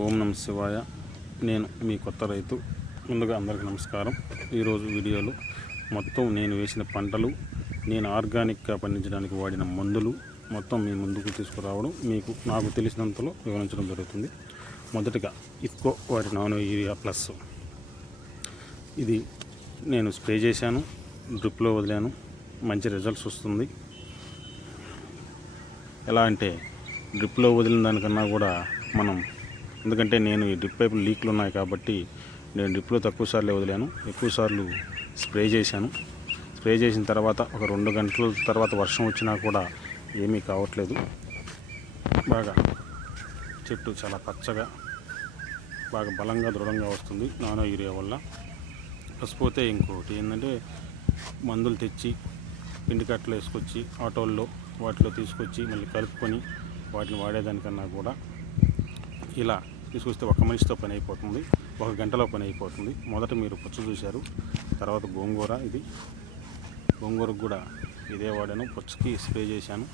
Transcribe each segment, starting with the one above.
ఓం నమ శివాయ. నేను మీ కొత్త రైతు. ముందుగా అందరికీ నమస్కారం. ఈరోజు వీడియోలో మొత్తం నేను వేసిన పంటలు, నేను ఆర్గానిక్గా పండించడానికి వాడిన మందులు మొత్తం మీ ముందుకు తీసుకురావడం, నాకు తెలిసినంతలో వివరించడం జరుగుతుంది. మొదటగా ఇఫ్కో వారి నానో యూరియా ప్లస్, ఇది నేను స్ప్రే చేశాను, డ్రిప్లో వదిలాను, మంచి రిజల్ట్స్ వస్తుంది. ఎలా అంటే డ్రిప్లో వదిలిన దానికన్నా కూడా మనం, ఎందుకంటే నేను ఈ డ్రిప్ పైపులు లీక్లు ఉన్నాయి కాబట్టి నేను డ్రిప్లో తక్కువ సార్లే వదిలాను, ఎక్కువ సార్లు స్ప్రే చేశాను. స్ప్రే చేసిన తర్వాత ఒక 2 గంటల తర్వాత వర్షం వచ్చినా కూడా ఏమీ కావట్లేదు. బాగా చెట్టు చాలా పచ్చగా, బాగా బలంగా దృఢంగా వస్తుంది నానో యూరియా వల్ల. పోతే ఇంకోటి ఏంటంటే, మందులు తెచ్చి పిండి కట్టలు వేసుకొచ్చి ఆటోల్లో వాటిలో తీసుకొచ్చి మళ్ళీ కలుపుకొని వాటిని వాడేదానికన్నా కూడా ఇలా తీసుకొస్తే ఒక మనిషితో పని అయిపోతుంది, 1 గంటలో పని అయిపోతుంది. మొదట మీరు పుచ్చ చూశారు, తర్వాత గోంగూర. ఇది గోంగూరకు కూడా ఇదే వాడాను, పుచ్చకి స్ప్రే చేశాను.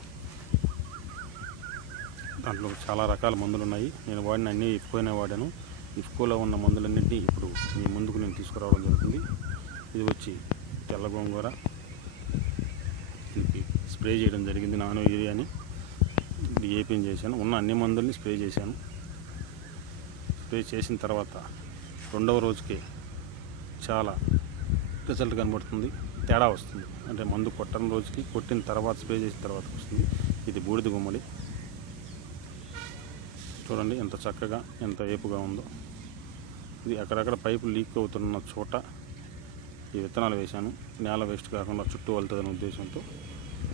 దాంట్లో చాలా రకాల మందులు ఉన్నాయి. నేను వాడిన అన్నీ ఇఫ్కోనే వాడాను. ఇఫ్కోలో ఉన్న మందులన్నింటినీ ఇప్పుడు మీ ముందుకు నేను తీసుకురావడం జరుగుతుంది. ఇది వచ్చి తెల్ల గోంగూర, దీనికి స్ప్రే చేయడం జరిగింది నానో యూరియాని. డిఏపిని చేశాను, ఉన్న అన్ని మందుల్ని స్ప్రే చేశాను. స్ప్రే చేసిన తర్వాత 2వ రోజుకి చాలా రిజల్ట్ కనబడుతుంది, తేడా వస్తుంది. అంటే మందు కొట్టని రోజుకి, కొట్టిన తర్వాత స్ప్రే చేసిన తర్వాత వస్తుంది. ఇది బూడిద గుమ్మడి, చూడండి ఎంత చక్కగా, ఎంత ఏపుగా ఉందో. ఇది అక్కడక్కడ పైపు లీక్ అవుతున్న చోట ఈ విత్తనాలు వేశాను, నేల వేస్ట్ కాకుండా చుట్టూ వెళ్తుందనే ఉద్దేశంతో.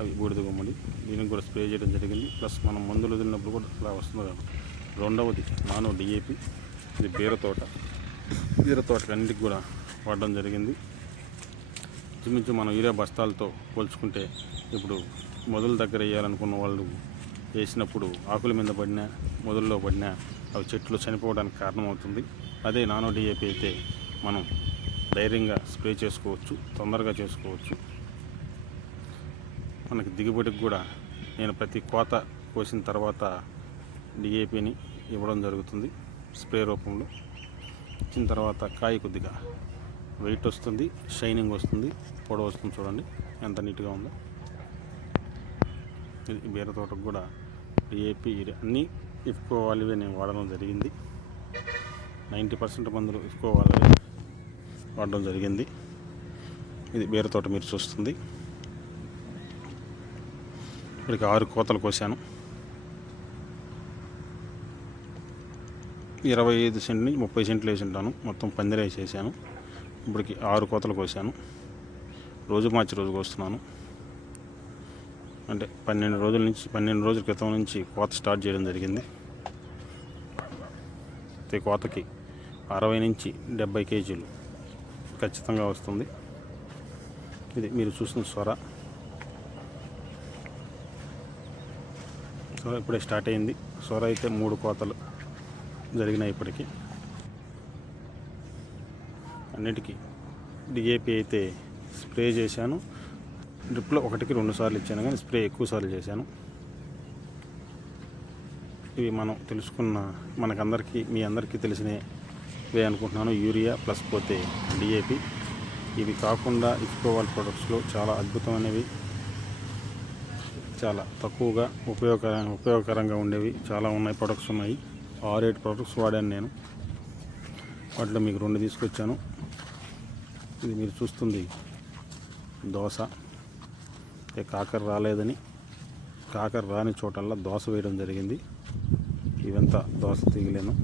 అవి బూడిద గుమ్మడి, దీనికి కూడా స్ప్రే చేయడం జరిగింది. ప్లస్ మనం మందులు వదిలినప్పుడు కూడా అలా వస్తుంది కాబట్టి. 2వది నానో డిఏపి, ఇది బీర తోటకి అన్నిటికి కూడా వాడడం జరిగింది. ఇంచుమించు మనం యూరియా బస్తాలతో పోల్చుకుంటే ఇప్పుడు మొదల దగ్గర వేయాలనుకున్న వాళ్ళు వేసినప్పుడు ఆకుల మీద పడినా, మొదల్లో పడినా అవి చెట్లు చనిపోవడానికి కారణమవుతుంది. అదే నానో డిఏపి అయితే మనం ధైర్యంగా స్ప్రే చేసుకోవచ్చు, తొందరగా చేసుకోవచ్చు. మనకి దిగుబడికి కూడా నేను ప్రతి కోత కోసిన తర్వాత డిఏపిని ఇవ్వడం జరుగుతుంది స్ప్రే రూపంలో. ఇచ్చిన తర్వాత కాయ కొద్దిగా వెయిట్ వస్తుంది, షైనింగ్ వస్తుంది, పొడవు వస్తుంది. చూడండి ఎంత నీట్గా ఉందో. ఇది బీర తోటకు కూడా డిఏపి అన్నీ ఇఫ్కో వాళ్ళవే నేను వాడడం జరిగింది. 90% మందులు ఇఫ్కో వాళ్ళవే వాడడం జరిగింది. ఇది బీర తోట మీరు చూస్తుంది. ఇప్పటికి 6 కోతలు కోసాను. 25 సెంట్ నుంచి 30 సెంట్లు వేసి ఉంటాను. మొత్తం పందిరేసేసాను. ఇప్పటికి 6 కోతలు కోసాను. రోజు మార్చి రోజు కోస్తున్నాను. అంటే 12 రోజుల క్రితం నుంచి కోత స్టార్ట్ చేయడం జరిగింది. ప్రతి కోతకి 60 నుంచి 70 కేజీలు ఖచ్చితంగా వస్తుంది. ఇది మీరు చూసిన సొర ఇప్పుడే స్టార్ట్ అయింది. సొర అయితే 3 కోతలు జరిగినాయి ఇప్పటికీ. అన్నిటికీ డిఏపి అయితే స్ప్రే చేశాను. డ్రిప్లో 1కి 2 సార్లు ఇచ్చాను, కానీ స్ప్రే ఎక్కువ సార్లు చేశాను. ఇవి మనం తెలుసుకున్న, మనకందరికీ, మీ అందరికీ తెలిసినవే అనుకుంటున్నాను. యూరియా ప్లస్ పోతే డిఏపి. ఇవి కాకుండా ఇఫ్కో వాళ్ళ ప్రొడక్ట్స్లో చాలా అద్భుతమైనవి, చాలా తక్కువగా ఉపయోగకరంగా ఉండేవి చాలా ఉన్నాయి. ప్రొడక్ట్స్ ఉన్నాయి. 6-7 ప్రొడక్ట్స్ వాడాను నేను. వాటిలో మీకు 2 తీసుకొచ్చాను. ఇది మీరు చూస్తుంది దోస. కాకర రాలేదని, కాకర రాని చోటల్లా దోస వేయడం జరిగింది. ఇవంతా దోస తీగలేను.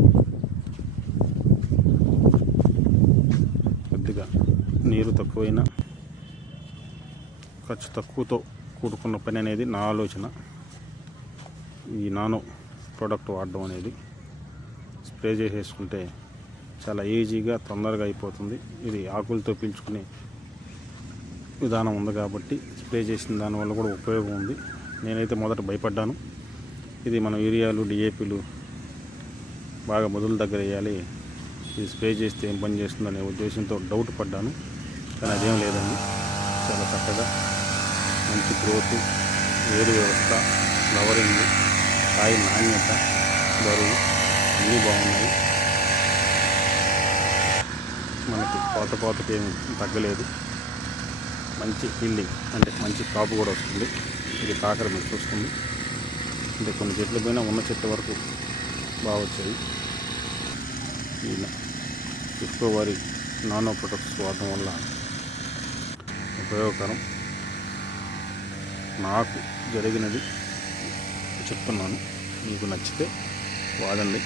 కొద్దిగా నీరు తక్కువైనా ఖర్చు తక్కువతో కూడుకున్న పని అనేది నా ఆలోచన. ఈ నానో ప్రోడక్ట్ వాడడం అనేది, స్ప్రే చేసేసుకుంటే చాలా ఈజీగా, తొందరగా అయిపోతుంది. ఇది ఆకులతో పీల్చుకునే విధానం ఉంది కాబట్టి స్ప్రే చేసిన దానివల్ల కూడా ఉపయోగం ఉంది. నేనైతే మొదట భయపడ్డాను. ఇది మన యూరియాలు, డిఏపీలు బాగా మొదల దగ్గర వేయాలి, ఇది స్ప్రే చేస్తే ఏం పని చేస్తుందనే ఉద్దేశంతో డౌట్ పడ్డాను. కానీ అదేం లేదండి. చాలా చక్కగా మంచి గ్రోత్, వేరు వ్యవస్థ, ఫ్లవరింగ్, కాయ నాణ్యత, బరువు అన్నీ బాగున్నాయి. మనకి పోతకి ఏమి తగ్గలేదు. మంచి ఫీల్డింగ్ అంటే మంచి కాపు కూడా వస్తుంది. ఇది కాకర మీరు చూస్తుంది. అంటే కొన్ని చెట్లు పైన ఉన్న చెట్టు వరకు బాగా వచ్చాయి. ఈ ఇఫ్కో వారి నానో ప్రొడక్ట్స్ వాడడం వల్ల ఉపయోగకరం. నాకు జరిగినది చెప్తున్నాను, మీకు నచ్చితే వాడండి.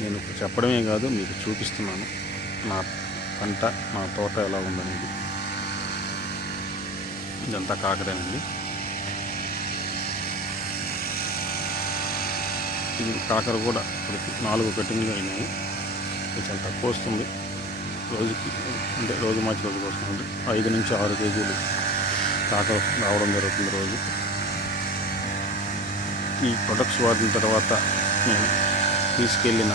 నేను చెప్పడమే కాదు, మీకు చూపిస్తున్నాను నా పంట, నా తోట ఎలా ఉందనేది. ఇదంతా కాకరేనండి. ఇది కాకర కూడా ఇప్పటికి 4 కటింగ్లు అయినాయి. ఇది చాలా తక్కువ వస్తుంది రోజుకి, అంటే రోజు మార్చి రోజుకి వస్తుంది. 5 నుంచి 6 కేజీలు కాకర రావడం జరుగుతుంది రోజు. ఈ ప్రొడక్ట్స్ వాడిన తర్వాత నేను తీసుకెళ్ళిన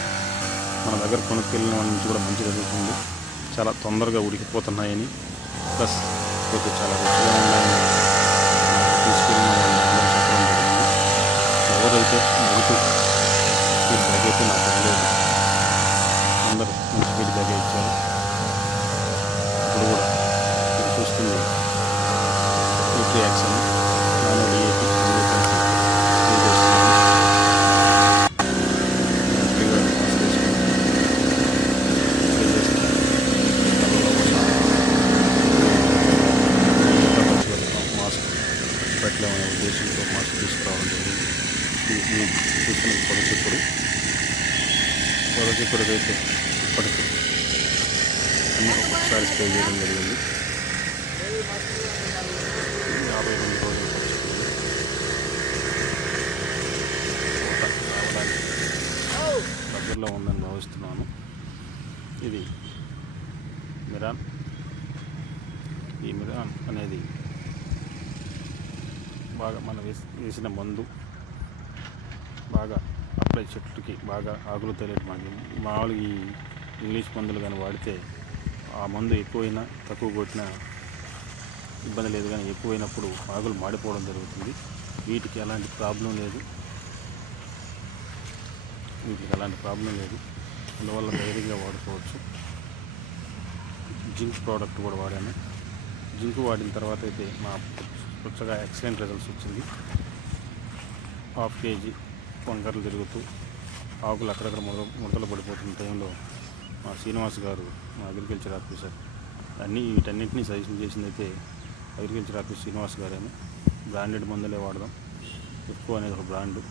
మన దగ్గర కొనుక్కెళ్ళిన వాళ్ళ నుంచి కూడా మంచి జరుగుతుంది. చాలా తొందరగా ఉడికిపోతున్నాయని, ప్లస్ కొంచెం చాలా రుచిగా ఉన్నాయని తీసుకెళ్ళిన వాళ్ళు అందరూ చెప్పడం జరిగింది. ఎవరైతే నెగిటివ్ ఫీడ్బ్యాక్ అయితే నాకు తెలియదు, అందరూ మంచి ఫీడ్బ్యాక్ ఇచ్చారు. ఇప్పుడు కూడా మీరు చూస్తుంది Nutri action nano DAP spray చేస్తున్నాను. మాస్క్ పెట్టలేమనే ఉద్దేశంతో మాస్క్ తీసుకురావడం జరిగింది. చూస్తున్న పొదచిక్కుడు అయితే ఇప్పటికీ అన్నీ ఒక్కొక్కసారి స్ప్రే చేయడం జరిగింది. 52 రోజులు రావడానికి దగ్గరలో ఉందని భావిస్తున్నాను. ఇది మిరాన్. ఈ మిరాన్ అనేది బాగా మనం వేసిన మందు బాగా అప్లై చెట్లకి బాగా ఆకులు తెలియదు. మనకి మామూలుగా ఈ ఇంగ్లీష్ మందులు కానీ వాడితే ఆ మందు ఎక్కువైనా తక్కువ కొట్టినా ఇబ్బంది లేదు, కానీ ఎక్కువైనప్పుడు ఆకులు మాడిపోవడం జరుగుతుంది. వీటికి ఎలాంటి ప్రాబ్లం లేదు. అందువల్ల ధైర్యంగా వాడుకోవచ్చు. జింక్ ప్రోడక్ట్ కూడా వాడాను. జింక్ వాడిన తర్వాత అయితే మా పుచ్చగా ఎక్సలెంట్ రిజల్ట్స్ వచ్చింది. 1/2 kg వంకరలు తిరుగుతూ ఆకులు అక్కడక్కడ ముడతలు పడిపోతున్న టైంలో మా శ్రీనివాస్ గారు, మా అగ్రికల్చర్ ఆఫీసర్, వీటన్నింటినీ సజెషన్ చేసింది అయితే అగ్రికల్చర్ ఆఫీసర్ శ్రీనివాస్ గారేమో బ్రాండెడ్ మందులే వాడదాం, ఇఫ్కో అనేది ఒక బ్రాండు,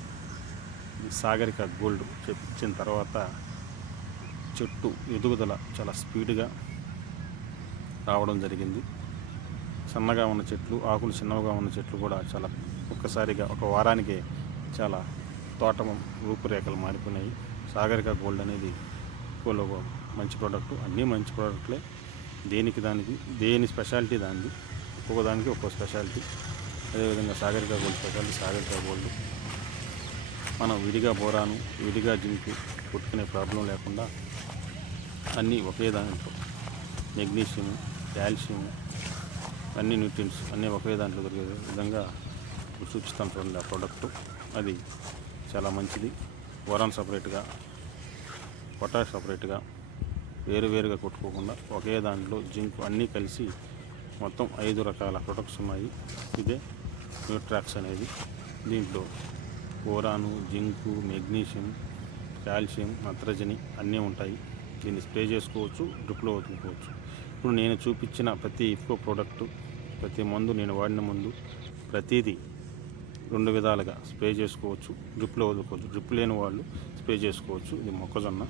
సాగరిక గోల్డ్ చెప్పించిన తర్వాత చెట్టు ఎదుగుదల చాలా స్పీడ్గా రావడం జరిగింది. సన్నగా ఉన్న చెట్లు, ఆకులు చిన్నగా ఉన్న చెట్లు కూడా చాలా ఒక్కసారిగా ఒక వారానికే చాలా తోట రూపురేఖలు మారిపోయినాయి. సాగరిక గోల్డ్ అనేది ఎక్కువలో మంచి ప్రోడక్ట్. అన్నీ మంచి ప్రోడక్ట్లే, దేని స్పెషాలిటీ దానిది, ఒక్కొక్క దానికి ఒక్కొక్క స్పెషాలిటీ. అదేవిధంగా Sagarika gold speciality Sagarika gold. మనం విడిగా బోరాను, విడిగా జింకు కొట్టుకునే ప్రాబ్లం లేకుండా అన్నీ ఒకే దాంట్లో, మెగ్నీషియం, కాల్షియం, అన్ని న్యూట్రియంట్స్ అన్నీ ఒకే దాంట్లో దొరికే విధంగా సూచిస్తాం చూడండి ఆ ప్రోడక్ట్. అది చాలా మంచిది. బోరాన్ సపరేట్గా, పొటాష్ సపరేట్గా, వేరువేరుగా కొట్టుకోకుండా ఒకే దాంట్లో జింక్ అన్నీ కలిసి మొత్తం 5 రకాల ప్రొడక్ట్స్ ఉన్నాయి. ఇదే న్యూట్రాక్స్ అనేది. దీంట్లో బోరాను, జింకు, మెగ్నీషియం, కాల్షియం, నత్రజని అన్నీ ఉంటాయి. దీన్ని స్ప్రే చేసుకోవచ్చు, డ్రిప్లో వదులుకోవచ్చు. ఇప్పుడు నేను చూపించిన ప్రతి ఇఫ్కో ప్రోడక్టు, ప్రతి మందు, నేను వాడిన మందు ప్రతిదీ 2 విధాలుగా స్ప్రే చేసుకోవచ్చు, డ్రిప్లో వదులుకోవచ్చు. డ్రిప్ లేని వాళ్ళు స్ప్రే చేసుకోవచ్చు. ఇది మొక్కజొన్న,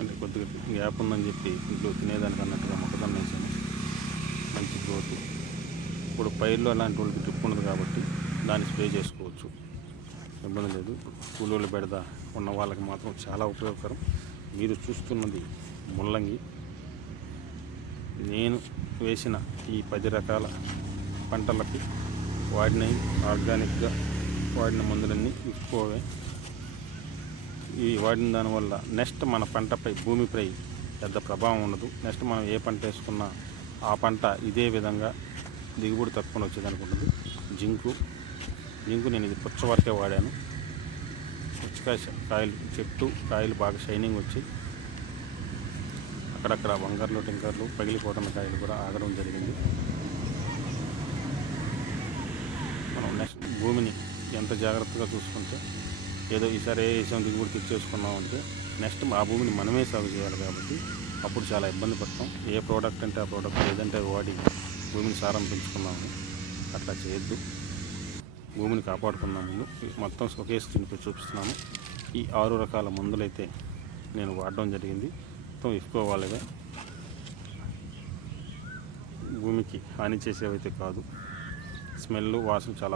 అంటే కొద్దిగా గ్యాప్ ఉందని చెప్పి ఇంట్లో తినేదానికి అన్నట్టుగా మొక్కజొన్న వేసాను. మంచి గ్రోత్. ఇప్పుడు పైర్లో అలాంటి వాళ్ళకి డ్రిప్ ఉండదు కాబట్టి దాన్ని స్ప్రే చేసుకోవచ్చు, ఇబ్బంది లేదు. కూలీలు బెడద ఉన్న వాళ్ళకి మాత్రం చాలా ఉపయోగకరం. మీరు చూస్తున్నది ముల్లంగి. నేను వేసిన ఈ 10 రకాల పంటలకు వాడినవి ఆర్గానిక్గా వాడిన మందులన్నీ ఇఫ్కోవే. ఇవి వాడిన దానివల్ల నెక్స్ట్ మన పంటపై, భూమిపై పెద్ద ప్రభావం ఉండదు. నెక్స్ట్ మనం ఏ పంట వేసుకున్నా ఆ పంట ఇదే విధంగా దిగుబడి తక్కువ వచ్చేది అనుకుంటుంది. జింకు నేను ఇది పుచ్చ వరకే వాడాను. కాయలు చెట్టు కాయలు బాగా షైనింగ్ వచ్చి అక్కడక్కడ వంకర్లు టింకర్లు పగిలిపోతున్న కాయలు కూడా ఆగడం జరిగింది. మనం నెక్స్ట్ భూమిని ఎంత జాగ్రత్తగా చూసుకుంటే ఏదో ఈసారి ఏ విషయం దిగుబడి తెచ్చేసుకున్నామంటే నెక్స్ట్ ఆ భూమిని మనమే సాగు చేయాలి కాబట్టి అప్పుడు చాలా ఇబ్బంది పడతాం. ఏ ప్రోడక్ట్ అంటే ఆ ప్రోడక్ట్ ఏదంటే వాడి భూమిని సారం పెంచుకున్నాము. అట్లా చేయొద్దు, భూమిని కాపాడుకున్నాము. ముందు మొత్తం ఒకే స్క్రీన్పై చూపిస్తున్నాను. ఈ 6 రకాల మందులైతే నేను వాడడం జరిగింది. మొత్తం ఇఫ్కో వాళ్ళవే, భూమికి హాని చేసేవైతే కాదు. స్మెల్ వాసన చాలా